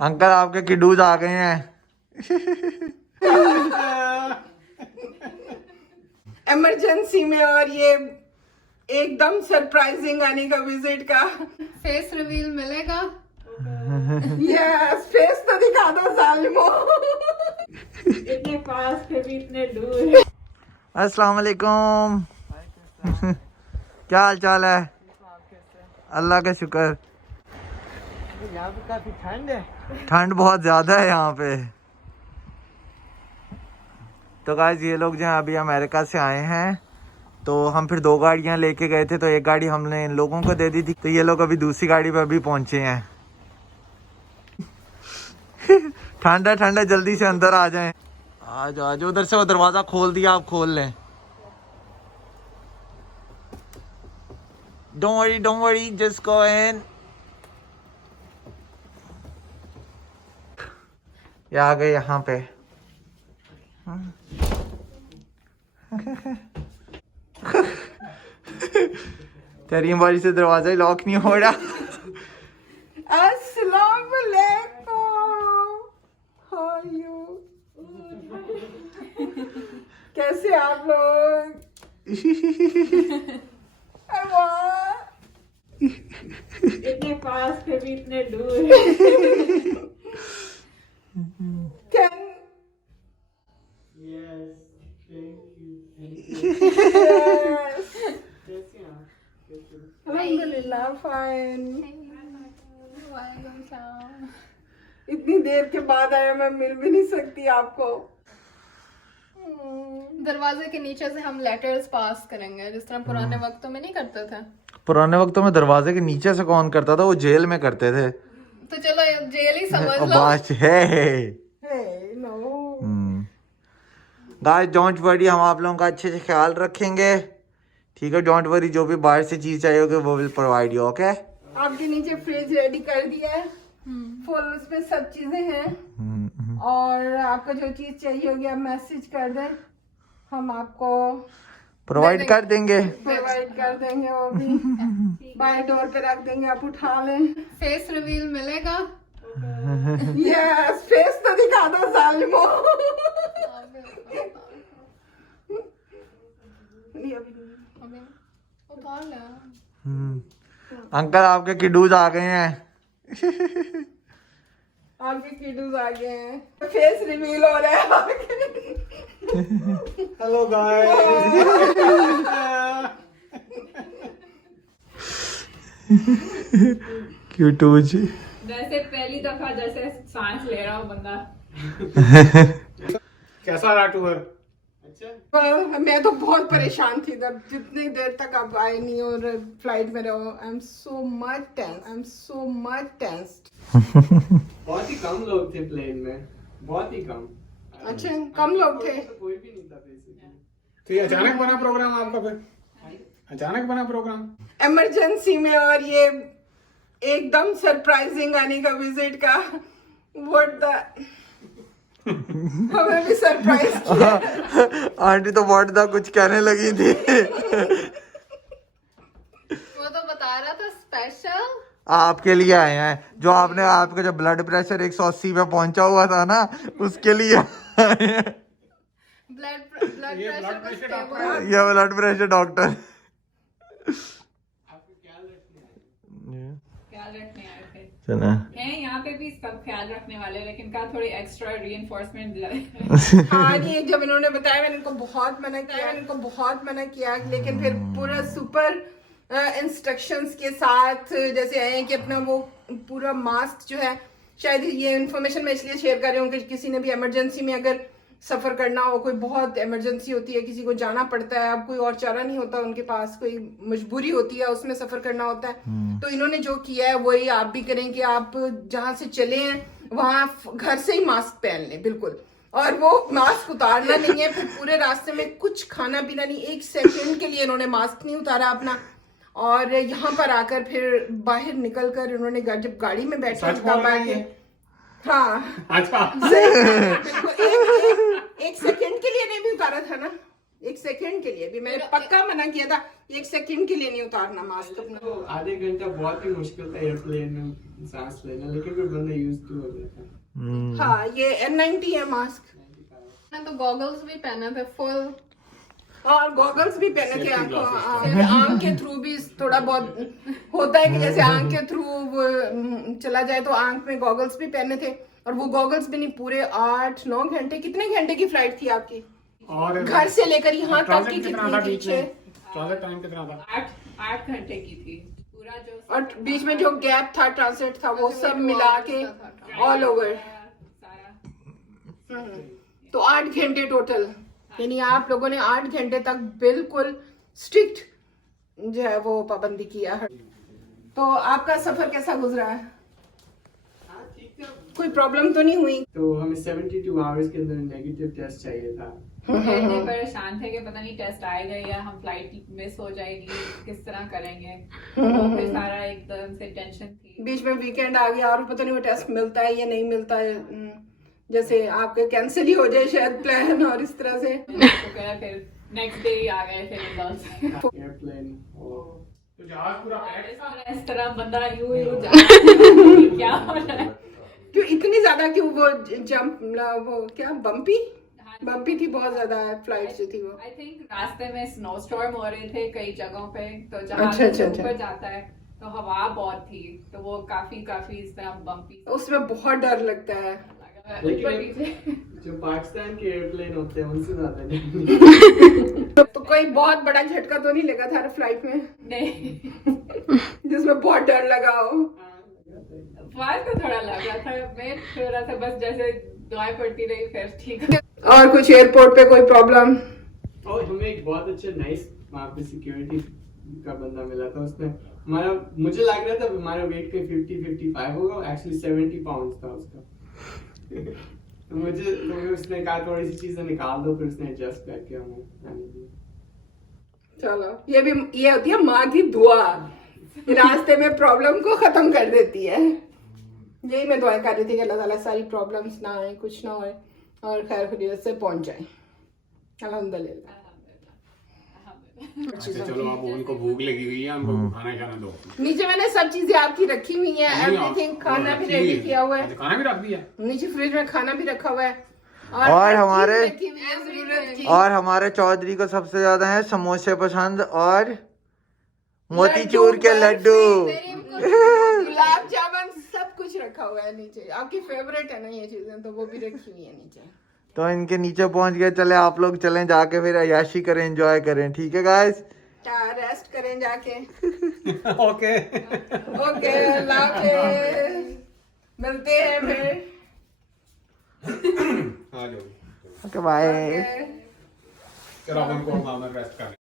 Uncle आपके किडूज आ गए हैं। इमरजेंसी में, और ये एकदम सरप्राइजिंग आने का विजिट का फेस रिवील मिलेगा। यस, फेस तो दिखा दो जालिमो। इतने पास थे भी इतने दूर। अस्सलाम वालेकुम। क्या हाल चाल है? अल्लाह का शुक्र। यहाँ पे काफी ठंड है। ठंड बहुत ज्यादा है यहाँ पे। तो गाइस ये लोग जो हैं अभी अमेरिका से आए हैं, तो हम फिर 2 गाड़ियाँ लेके गए थे, तो एक गाड़ी हमने इन लोगों को दे दी थी, तो ये लोग अभी दूसरी गाड़ी पे अभी पहुंचे हैं। ठंडा ठंडा, जल्दी से अंदर आ जाएं। आ जाओ आ जाओ, उधर से वो दरवाजा खोल दिया, आप खोल लें। don't worry, just go in। ये आ गए यहाँ पे। तेरी बारी से दरवाजा ही लॉक नहीं हो रहा। अस्सलाम वालेकुम, हाउ आर यू? कैसे आप लोग? इतने पास थे भी इतने दूर। Can Yes, thank you. yes. कैसे हैं आप? कैसे हैं? अल्हम्दुलिल्लाह फाइन। वालेकुम सलाम। इतनी देर के बाद आया, मैं मिल भी नहीं सकती आपको। दरवाजे के नीचे से हम लेटर्स पास करेंगे, जिस तरह पुराने वक्तों में नहीं करते थे। पुराने वक्तों में दरवाजे के नीचे से कौन करता था? वो जेल में करते थे। तो चलो जेल ही समझ लो। बात है। Hey, no. Guys don't worry, हम आप लोगों का अच्छे से ख्याल रखेंगे, ठीक है? डोंट वरी, जो भी बाहर से चीज चाहिए होगी वो विल प्रोवाइड यू, ओके? आपके नीचे फ्रिज रेडी कर दिया है, फुल उसमें सब चीजें हैं, और आपको जो चीज चाहिए होगी आप मैसेज कर दें, हम आपको प्रोवाइड कर देंगे। प्रोवाइड कर देंगे। वो भी बाय डोर पे रख देंगे, आप उठा लें। फेस रिवील मिलेगा। यस, फेस तो दिखा दो जालिमो। नहीं, अभी नहीं। उतार ले। अंकल आपके किडूज आ गए हैं। आपके किडूज आ गए हैं, फेस रिवील हो रहा है आपके। Hello guys. क्यूटूज। जैसे पहली दफा जैसे सांस ले रहा हो बंदा। कैसा रहा टूर? अच्छा। मैं तो बहुत परेशान थी तब, जितनी देर तक आप आए नहीं और फ्लाइट में रहो। I am so much tensed. बहुत ही कम लोग थे प्लेन में, बहुत ही कम। अच्छा, कम लोग थे। कोई भी नहीं था बेसिकली। तो ये अचानक बना प्रोग्राम आपका फिर? अचानक बना प्रोग्राम? इमरजेंसी में, और ये एकदम सरप्राइजिंग आने का विजिट का। व्हाट द हमें भी सरप्राइज किया। आंटी तो व्हाट द कुछ कहने लगी थी। वो तो बता रहा था स्पेशल आपके लिए आए हैं, जो आपने आपका जो ब्लड प्रेशर 180 पे पहुंचा हुआ था ना, उसके लिए आए हैं। ब्लड प्रेशर को स्टेबल। ये ब्लड प्रेशर डॉक्टर। ख्याल रखने आए थे। चला हैं यहाँ पे भी सब ख्याल रखने वाले, लेकिन का थोड़ी एक्स्ट्रा रीइंफोर्समेंट दिलाए। हाँ, ये जब इन्होंने बताया मैंने इनको बहुत मना किया, लेकिन फिर पूरा सुपर इंस्ट्रक्शंस के साथ जैसे आए हैं कि अपना वो पूरा मास्क जो है, शायद ये इन्फॉर्मेशन मैं इसलिए शेयर कर रही हूँ कि किसी ने भी इमरजेंसी में अगर सफर करना हो, कोई बहुत इमरजेंसी होती है, किसी को जाना पड़ता है, अब कोई और चारा नहीं होता उनके पास, कोई मजबूरी होती है, उसमें सफर करना होता है, तो इन्होंने जो किया है वही आप भी करें कि आप जहाँ से चले हैं वहां घर से ही मास्क पहन लें, बिल्कुल। और वो मास्क उतारना नहीं है, फिर पूरे रास्ते में कुछ खाना पीना नहीं, 1 सेकंड के लिए इन्होंने मास्क नहीं उतारा अपना। और यहाँ पर आकर फिर बाहर निकल कर इन्होंने जब गाड़ी में बैठे हाँ अच्छा। बिल्कुल, एक सेकंड के लिए नहीं भी उतारा था ना। 1 सेकंड के लिए भी मैंने पक्का मना किया था, 1 सेकंड के लिए नहीं उतारना मास्क अपना। तो आधे घंटा बहुत ही मुश्किल था एयरप्लेन में सांस लेना, लेकिन फिर बंदा यूज टू हो गया था। हाँ, ये N90 है मास्क, मैंने तो गॉगल्स भी पहने थे फुल, और गॉगल्स भी पहने थे आंखों, आंख के थ्रू भी थोड़ा बहुत होता है कि जैसे आंख के थ्रू चला जाए तो आंख में गॉगल्स भी पहने थे, और वो गॉगल्स भी नहीं, पूरे 8-9 घंटे। कितने घंटे की फ्लाइट थी आपकी और घर से लेकर यहाँ तक ट्रांजिट की? कितना था कितनी बीच थी? में? ट्रांजिट टाइम कितना था? 8 घंटे की थी पूरा जो और बीच में जो गैप था, ट्रांजिट था, वो सब मिला के ऑल ओवर सारा तो 8 घंटे टोटल। यानी आप लोगों ने 8 घंटे तक बिल्कुल स्ट्रिक्ट जो है वो पाबंदी किया है। तो आपका सफर कैसा गुजरा है? कोई प्रॉब्लम तो नहीं हुई? तो हमें 72 आवर्स के अंदर नेगेटिव टेस्ट चाहिए था। इतने परेशान थे कि पता नहीं टेस्ट आएगा या हम फ्लाइट मिस हो जाएगी, किस तरह करेंगे। तो फिर सारा एकदम से टेंशन थी। बीच में वीकेंड आ गया और पता नहीं वो टेस्ट मिलता है या नहीं मिलता है, जैसे आपके कैंसिल ही हो जाए शायद प्लान, और इस तरह से तो क्या फिर नेक्स्ट डे ही आ गए थे रिजल्ट्स। एयरप्लेन और तो जहाज पूरा पैक इस तरह बंदा यूं जा क्या हो रहा है। क्यों इतनी ज्यादा, क्यों वो जंप, वो क्या बम्पी थी बहुत ज्यादा फ्लाइट जो थी वो? आई थिंक रास्ते में स्नो स्टॉर्म हो रहे थे कई जगहों पे, तो जहाँ अच्छा। ऊपर जाता है तो हवा बहुत थी, तो वो काफी इस तरह बम्पी उसमें बहुत डर लगता है। ऊपर पीछे। जो पाकिस्तान के एयरप्लेन होते हैं उनसे ज्यादा नहीं। तो कोई बहुत बड़ा झटका तो नहीं लगा था फ्लाइट में नहीं, जिसमें बहुत डर लगा हो? बात को थोड़ा लग रहा था, मैं थोड़ा सा बस जैसे दुआएं पड़ती रही, फिर ठीक। और कुछ एयरपोर्ट पे कोई प्रॉब्लम? और हमें एक बहुत अच्छा नाइस वहाँ पे सिक्योरिटी का बंदा मिला था। उसने हमारा, मुझे लग रहा था हमारा वेट के 50-55 होगा, एक्चुअली 70 पाउंड था उसका। तो उसने कहा थोड़ी सी चीजें निकाल दो, फिर उसने एडजस्ट करके हमें आने दिया। चलो, ये होती है माँ की दुआ, रास्ते में प्रॉब्लम को खत्म कर देती है। यही मैं दुआ कर रही थी कि अल्लाह ताला सारी प्रॉब्लम्स ना आए, कुछ ना होए, और खैर खैरियत से पहुंच जाए, अल्हम्दुलिल्लाह। अच्छा चलो, अब उनको भूख लगी हुई है, उनको खाना दो। नीचे मैंने सब चीजें आपकी रखी हुई है, एवरीथिंग, खाना भी रेडी किया हुआ है, खाना भी रख दिया नीचे फ्रिज में खाना भी रखा हुआ है, और हमारे रखी हुई है जरूरत की। और हमारे चौधरी को सबसे ज्यादा है समोसे पसंद और मोतीचूर के लड्डू। गुलाब जामुन सब कुछ रखा हुआ है नीचे। आपकी फेवरेट है ना ये चीजें, तो वो भी रखी हुई है नीचे। तो इनके नीचे पहुंच गए, चले आप लोग चलें जाके फिर अयाशी करें, एंजॉय करें, ठीक है गाइस? रेस्ट करें जाके। ओके अल्लाह हाफिज़, मिलते हैं फिर। आ जाओ, ओके बाय। चलो अपन को रेस्ट कर